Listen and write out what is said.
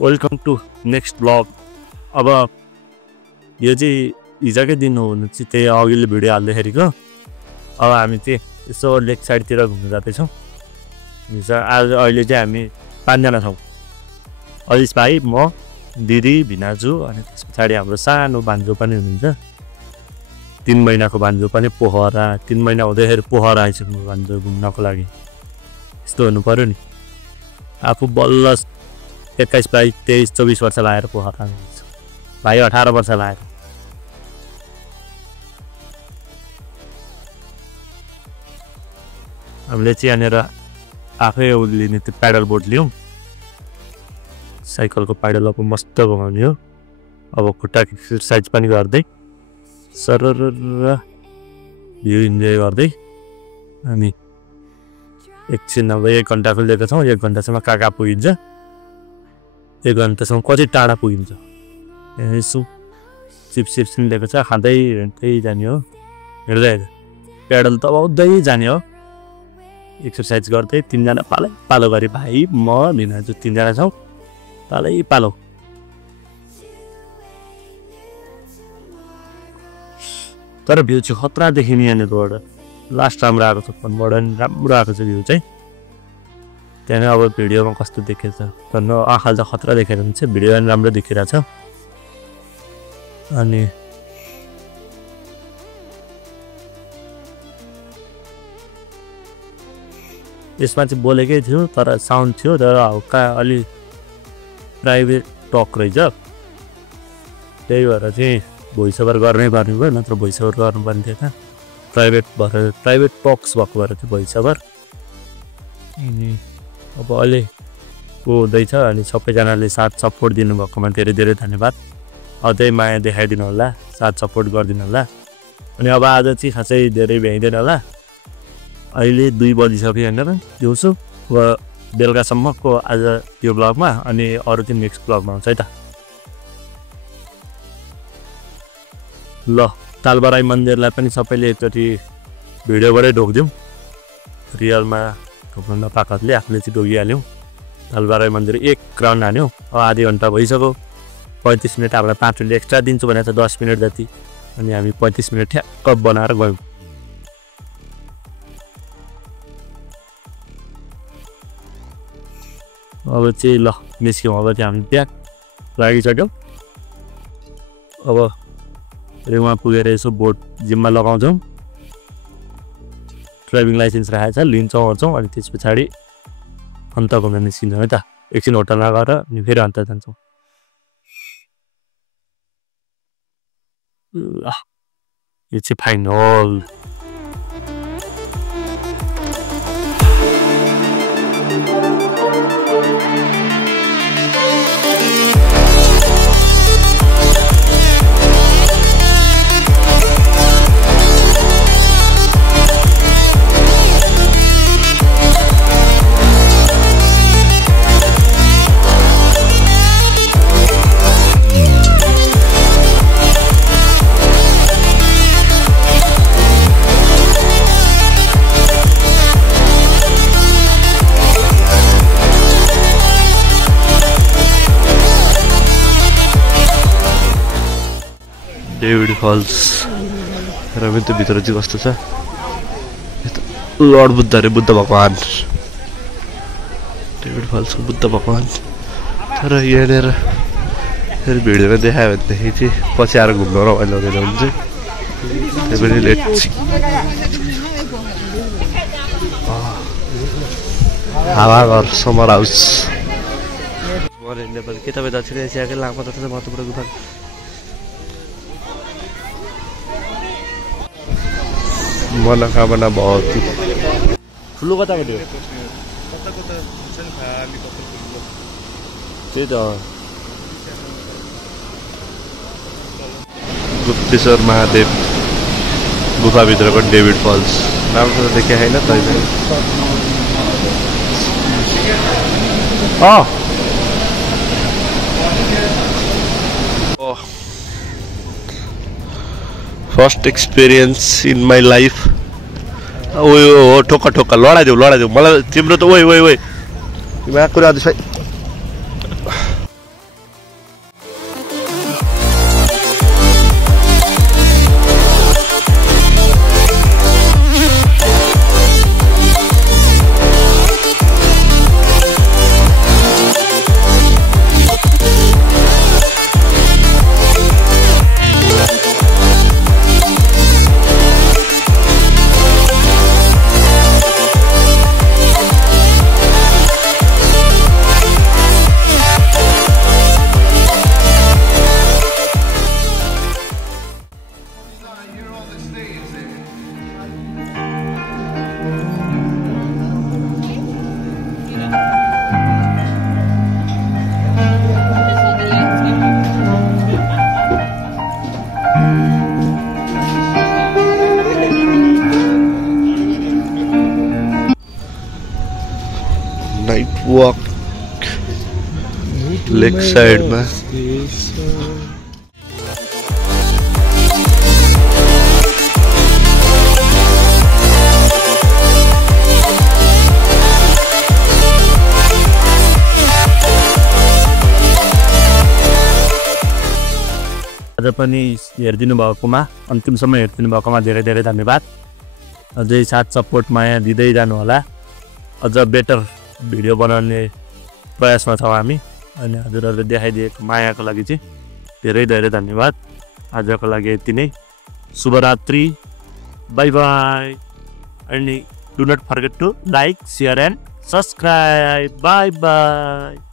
Welcome two next blog. अब यो चाहिँ हिजोकै दिन हो भने चाहिँ त्यही अघिल्लो भिडियो हाल्दैखेरिको। अब हामी चाहिँ यसो लेक साइडतिर घुम्न जाँदैछौँ। आज अहिले चाहिँ हामी 5 जना छौँ। अलिस भाइ, म, दिदी, भिनाजु अनि त्यस पछाडि हाम्रो सानो भान्जो पनि हुनुहुन्छ। 3 महिनाको भान्जो पनि पोखरा 3 महिना हुँदैखेरि पोखरा आइसक्नु भान्जो घुम्नको लागि। यस्तो हुनु पर्यो नि। आफू बल्ल 21, 22, 23, 24 वर्ष लगाएर पोखरा आउँछ। भाइ 18 वर्ष लगाएर। हामीले चाहिँ यहाँनिर आफै लिने त्यो प्याडल बोर्ड लियौँ। साइकलको प्याडल अब मस्त घुमाउने हो। अब खुट्टा एक्सर्साइज पनि गर्दै सरर भ्यू इन्जोय गर्दै अनि एकछिन अब 1 घन्टा खोलिदिएको छौँ। 1 घन्टासम्म कहाँ पुगिन्छ, 1 घन्टासम्म कति टाढा पुगिन्छ। यसो चिप्स लिएको छ, खाँदै हिँड्दै जाने हो। हिँड्दै प्याडल दबाउँदै जाने हो। एक्सर्साइज गर्दै 3 जना पालो गरी भाइ, म, भिनाजु 3 जना छौँ। पालो तर भ्यू चाहिँ खतरा देखिने यहाँनिरबाट। लास्ट राम्रो आएको छ, फोनबाट नि राम्रो आएको छ भ्यू चाहिँ। त्यहाँ अब भिडियोमा कस्तो देखेछ तर आँखा चाहिँ खतरा देखेर हुन्छ, भिडियो पनि राम्रो देखिरहेछ। अनि यसमा चाहिँ बोलेकै थियो तर साउन्ड थियो, तर हल्का अलि प्राइभेट टक रहेछ। त्यही भएर चाहिँ भोइस ओभर गर्नै पर्ने भयो, नत्र भोइस ओभर गर्नुपर्ने थिएन। प्राइभेट टक्स भएको भएर चाहिँ भोइस ओभर। अनि अब अहिले को हुँदैछ अनि सबैजनाले साथ सपोर्ट दिनुभएकोमा धेरै धेरै धन्यवाद। अझै माया देखाइदिनु होला, साथ सपोर्ट गरिदिनु होला। अनि अब आज चाहिँ खासै धेरै भ्याइँदैन होला। अहिले 2 बजिसक्यो यहाँनिर दिउँसो। अब बेलुकासम्मको आज यो ब्लगमा, अनि अरू चाहिँ नेक्स्ट ब्लगमा हुन्छ है त। ल, तालबराई मन्दिरलाई पनि सबैले एकचोटि भिडियोबाटै ढोकिदिउँ। रियलमा ढोक्नु नपाएकोले आफूले चाहिँ ढोकिहाल्यौँ। तालबराई मन्दिर 1 राउन्ड हान्यौँ। अब आधी घन्टा भइसक्यो। 35 मिनट हामीलाई 5 मिनट एक्स्ट्रा दिन्छु भनेको छ, 10 मिनट जति। अनि हामी 35 मिनट ठ्याक्क बनाएर गयौँ। अब चाहिँ ल निस्क्यौँ। अब चाहिँ हामी ब्याग लागिसक्यौँ। अब रेउमा पुगेर यसो बोट जिम्मा लगाउँछौँ। ड्राइभिङ लाइसेन्स राखेको छ, लिन्छौँ ओर्छौँ। अनि त्यस पछाडि अन्त घुम्न निस्किन्छौँ है त। एकछिन होटलमा गएर अनि फेरि अन्त जान्छौँ। यो चाहिँ फाइनल। डेभिड फल्स र पनि त्यो भित्र चाहिँ कस्तो छ, लर्ड बुद्ध अरे, बुद्ध भगवान। डेभिड फल्सको बुद्ध भगवान। तर यहाँनिर फेरि भिडियोमा देखायो भनेदेखि चाहिँ पछि आएर घुम्न रमाइलो हुँदैन हुन्छ। त्यही पनि लेट हावाघर समर हाउस। नेपाल के तपाईँ दक्षिण एसियाकै लामो तथा महत्त्वपूर्ण गुफा। मनोकामना बहुत ठुलो कताको थियो त्यही त। गुप्तेश्वर महादेव गुफाभित्रको डेभिड फल्स राम्रो देखे होइन तैँले। First experience in my life. ओ ठोक्का ठोक्का लडाइदेऊ मलाई तिम्रो त ओइ तिमीमा कुरा आउँदैछ। लेग साइडमा आज पनि हेरिदिनु भएकोमा अन्तिमसम्म हेरिदिनु भएकोमा धेरै धेरै धन्यवाद। अझै साथ सपोर्ट माया दिँदै जानु होला। अझ बेटर भिडियो बनाउने प्रयासमा छौँ हामी अनि हजुरहरूले देखाइदिएको मायाको लागि चाहिँ धेरै धेरै धन्यवाद। आजको लागि यति नै। शुभरात्रि। Bye bye. अनि do not forget to like, share and subscribe. Bye by.